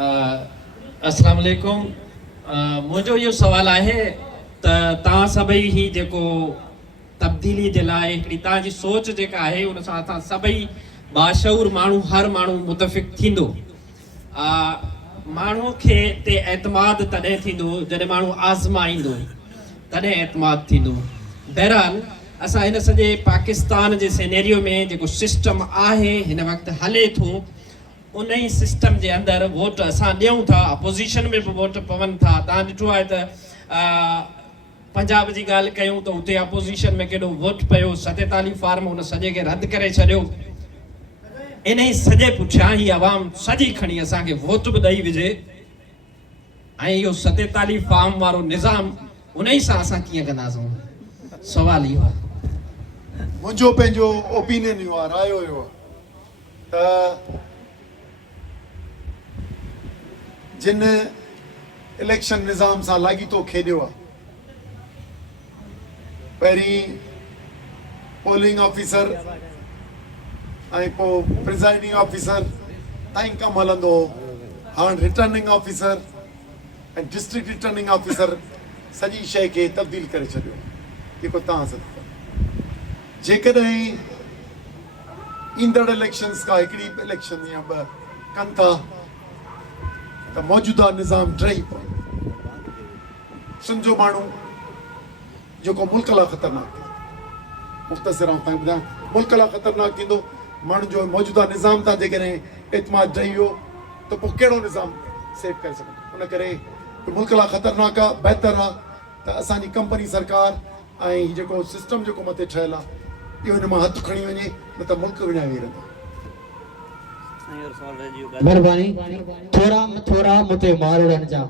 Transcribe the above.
अस्सलाम वालेकुम। मुझो यो सवाल है ता सभई ही जेको तब्दीली जे लाइ हिकिड़ी तव्हांजी सोच जेका आहे उन सां असां सभई बाशऊर माण्हू हर माण्हू मुतफ़िक़ थींदो। माण्हू खे ते एतमाद तॾहिं थींदो जॾहिं माण्हू आज़माईंदो, तॾहिं एतमाद थींदो। बहरहाल असां हिन सॼे पाकिस्तान जे सिनेरियो में जेको सिस्टम आहे हिन वक़्तु हले थो, उन ई सिस्टम जे अंदरि वोट असां ॾियूं था, अपोज़िशन में बि वोट पवनि था। तव्हां ॾिठो आहे त पंजाब जी ॻाल्हि कयूं त उते अपोज़िशन में केॾो वोट पियो, 47 फार्म हुन सॼे खे रद्द करे छॾियो। इन ई सॼे पुठियां ही आवाम सॼी खणी असांखे वोट बि ॾेई विझे ऐं इहो 47 फार्म वारो निज़ाम उन ई सां असां कीअं कंदासीं? सवाल इहो आहे। मुंहिंजो पंहिंजो ओपिनियन इहो आहे, रायो इहो आहे त जिन इलेक्शन निज़ाम सां लाॻीतो खेॾियो आहे, पहिरीं पोलिंग ऑफिसर ऐं पोइ प्रिज़ाइडिंग ऑफिसर ताईं कमु हलंदो हो, हाणे रिटर्निंग ऑफिसर ऐं डिस्ट्रिक्ट रिटर्निंग ऑफिसर सॼी शइ खे तब्दील करे छॾियो। जेको तव्हां सां जेकॾहिं ईंदड़ इलेक्शन्स खां हिकिड़ी इलेक्शन या ॿ कनि था त मौजूदा निज़ाम टही पए। सम्झो माण्हू जेको मुल्क लाइ ख़तरनाक थींदो, मुख़्तसिर तव्हांखे ॿुधायां, मुल्क लाइ ख़तरनाक थींदो। माण्हू जो मौजूदा निज़ाम तां जेकॾहिं एतमाद ठही वियो त पोइ कहिड़ो निज़ाम सेव करे सघंदो? उन करे मुल्क लाइ ख़तरनाक आहे। बहितर आहे त असांजी कंपनी सरकार ऐं जेको सिस्टम जेको मथे ठहियलु आहे इहो हिन मां हथु खणी वञे, न त मुल्क विञाए वेही रहंदो। महिरबानी थोरा मूंखे मारड़नि जा